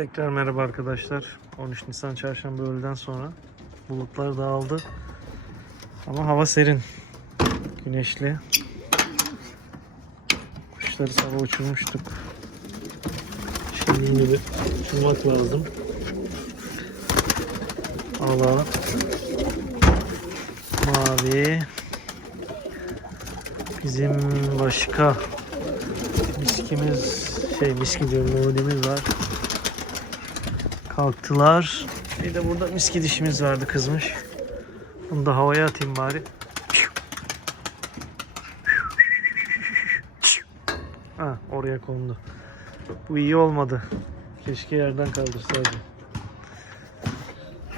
Tekrar merhaba arkadaşlar. 13 Nisan çarşamba öğleden sonra bulutlar dağıldı. Ama hava serin. Güneşli. Kuşları sabah uçurmuştuk. Şimdi bir uçurmak lazım. Allah. Mavi. Bizim başka miskimiz şey miski diyorum var. Kalktılar. Bir de burada miski dişimiz vardı kızmış. Bunu da havaya atayım bari. Ha oraya kondu. Bu iyi olmadı. Keşke yerden kaldırsaydı.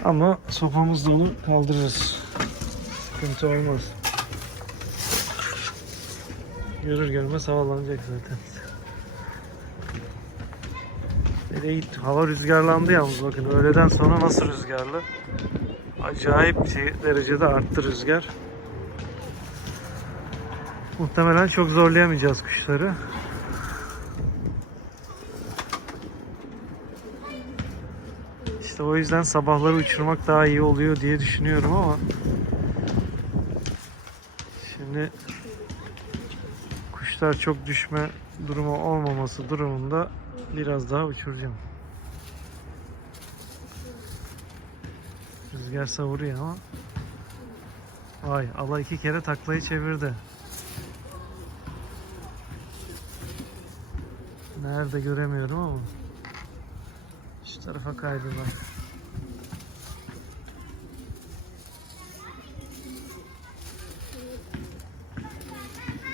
Ama sopamızla onu kaldırırız. Sıkıntı olmaz. Görür görmez havalanacak zaten. Gitti? Hava rüzgarlandı yalnız bakın. Öğleden sonra nasıl rüzgarlı? Acayip derecede arttı rüzgar. Muhtemelen çok zorlayamayacağız kuşları. İşte o yüzden sabahları uçurmak daha iyi oluyor diye düşünüyorum ama şimdi kuşlar çok düşme durumu olmaması durumunda biraz daha uçuracağım. Rüzgar savuruyor ama Vay Allah iki kere taklayı çevirdi. Nerede göremiyorum ama şu tarafa kaydılar.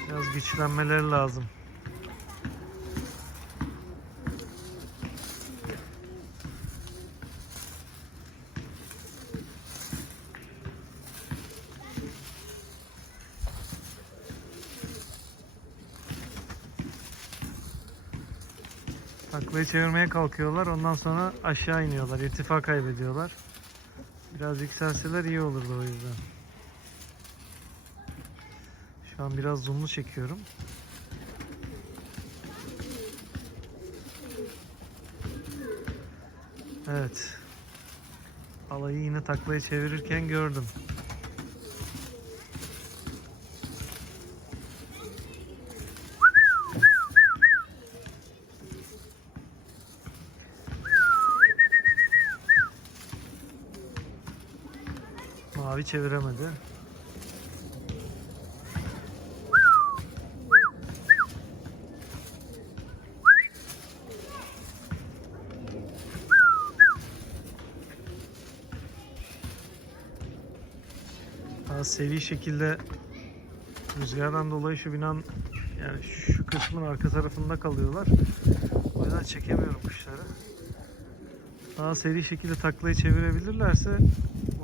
Biraz güçlenmeleri lazım. Taklayı çevirmeye kalkıyorlar. Ondan sonra aşağı iniyorlar. İrtifa kaybediyorlar. Biraz yükselseler iyi olurdu o yüzden. Şu an biraz zoomlu çekiyorum. Evet. Alayı yine taklaya çevirirken gördüm. Mavi çeviremedi. Daha seri şekilde rüzgardan dolayı şu binanın yani şu kısmın arka tarafında kalıyorlar. O yüzden çekemiyorum kuşları. Daha seri şekilde taklayı çevirebilirlerse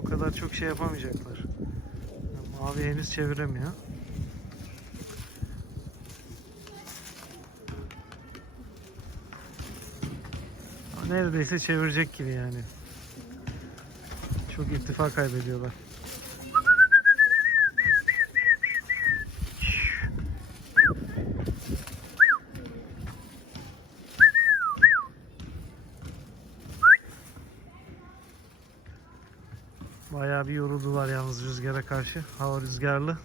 o kadar çok şey yapamayacaklar. Yani mavi henüz çeviremiyor. Neredeyse çevirecek gibi yani. Çok irtifa kaybediyorlar. Bayağı bir yoruldular yalnız rüzgara karşı. Hava rüzgarlı.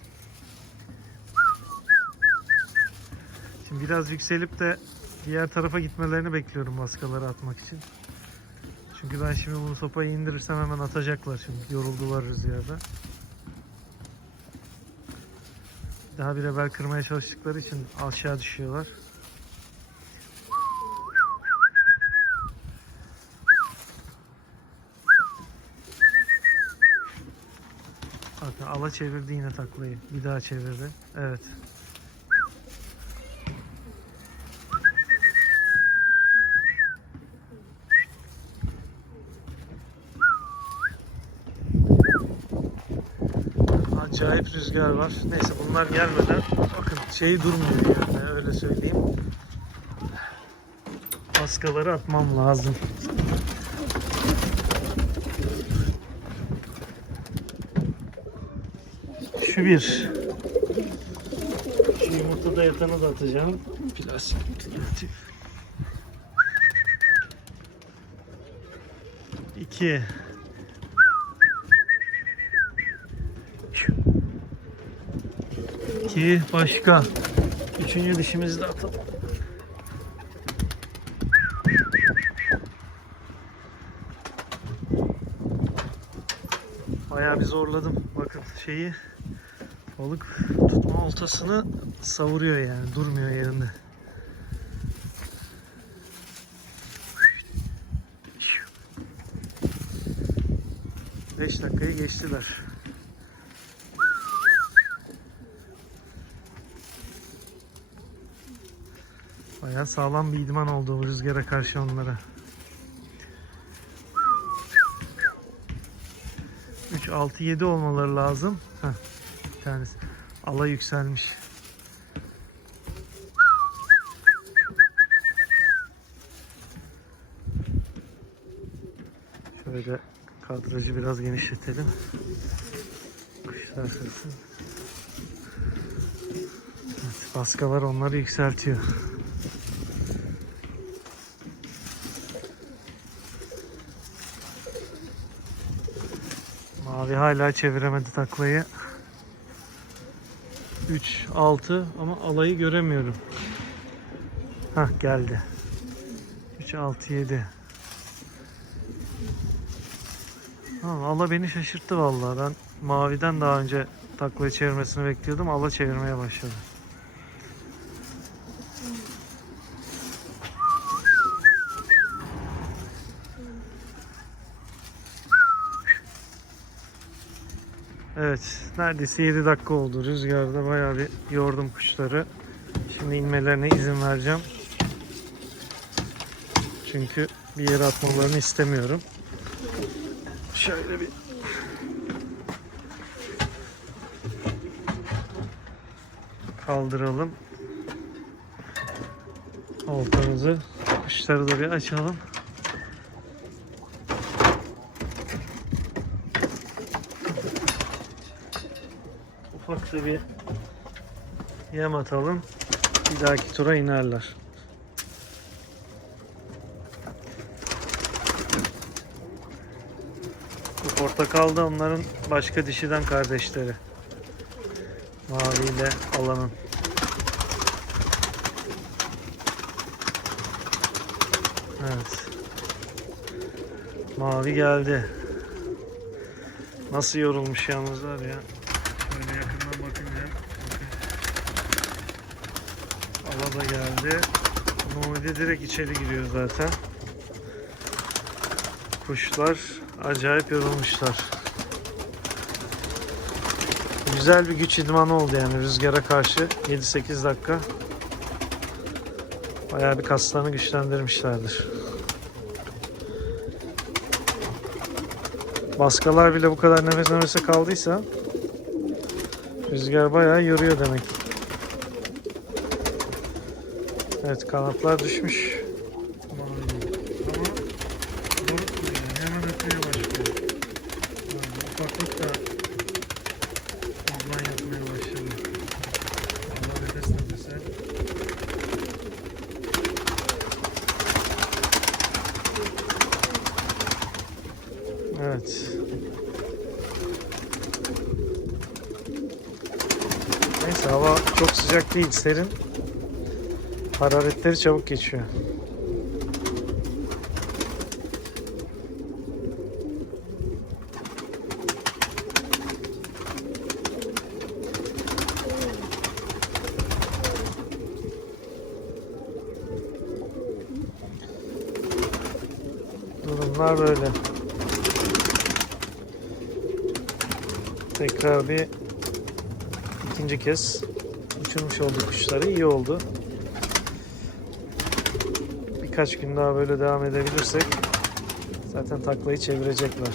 Şimdi biraz yükselip de diğer tarafa gitmelerini bekliyorum baskaları atmak için. Çünkü ben şimdi bunu sopayı indirirsem hemen atacaklar şimdi. Yoruldular rüzgarda. Daha bir bel kırmaya çalıştıkları için aşağı düşüyorlar. Bakın ala çevirdi yine taklayı. Bir daha çevirdi. Evet. Acayip rüzgar var. Neyse bunlar gelmeden bakın şey durmuyor yani öyle söyleyeyim. Baskaları atmam lazım. Şu bir. Şu yumurtada yatanı da atacağım. Plastik. plastik. 2 2 başka. Üçüncü dişimizi de atalım. Bayağı bir zorladım. Bakın şeyi balık tutma oltasını savuruyor yani durmuyor yerinde. Beş dakikayı geçtiler. Bayağı sağlam bir idman oldu rüzgara karşı onlara. 3, 6, 7 olmaları lazım. Heh, bir tanesi. Ala yükselmiş. Şöyle kadrajı biraz genişletelim. Kuşlar sesi. Evet, baskalar onları yükseltiyor. Mavi hala çeviremedi taklayı. 3, 6 ama alayı göremiyorum. Hah geldi. 3, 6, 7. Ha, ala beni şaşırttı vallahi. Ben maviden daha önce taklayı çevirmesini bekliyordum. Ala çevirmeye başladı. Evet, neredeyse 7 dakika oldu. Rüzgarda bayağı bir yordum kuşları. Şimdi inmelerine izin vereceğim. Çünkü bir yere atmalarını istemiyorum. Şöyle bir kaldıralım. Oltamızı, kuşları da bir açalım. Ufak da bir yem atalım. Bir dahaki tura inerler. Bu portakal da onların başka dişiden kardeşleri. Mavi ile alanın. Evet. Mavi geldi. Nasıl yorulmuş yalnız var ya. Da geldi. Normalde direkt içeri giriyor zaten. Kuşlar acayip yorulmuşlar. Güzel bir güç idmanı oldu yani rüzgara karşı 7-8 dakika. Bayağı bir kaslarını güçlendirmişlerdir. Baskalar bile bu kadar nefes nefese kaldıysa rüzgar bayağı yoruyor demek. Evet kanatlar düşmüş. Hemen ötmeye başlıyor. Yani ufaklık da ondan yapmaya başladı. Allah. Evet. Neyse hava çok sıcak değil, serin. Hararetleri çabuk geçiyor. Durumlar böyle. Tekrar bir ikinci kez uçurmuş olduk kuşları. iyi oldu. Birkaç gün daha böyle devam edebilirsek zaten taklayı çevirecekler.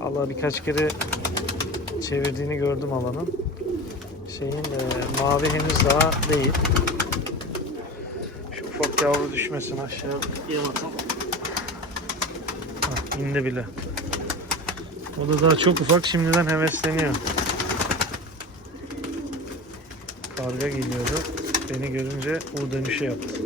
Allah birkaç kere çevirdiğini gördüm alanın. Şeyin e, mavi henüz daha değil. Şu ufak yavru düşmesin aşağı yem atalım. Hah, indi bile. O da daha çok ufak şimdiden hevesleniyor. Karga geliyordu. Beni görünce U dönüşü yaptı.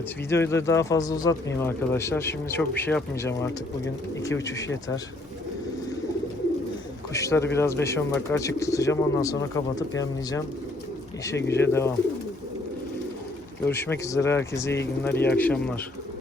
Evet videoyu da daha fazla uzatmayayım arkadaşlar. Şimdi çok bir şey yapmayacağım artık. Bugün iki uçuş yeter. Kuşları biraz 5-10 dakika açık tutacağım. Ondan sonra kapatıp yemleyeceğim. İşe güce devam. Görüşmek üzere. Herkese iyi günler, iyi akşamlar.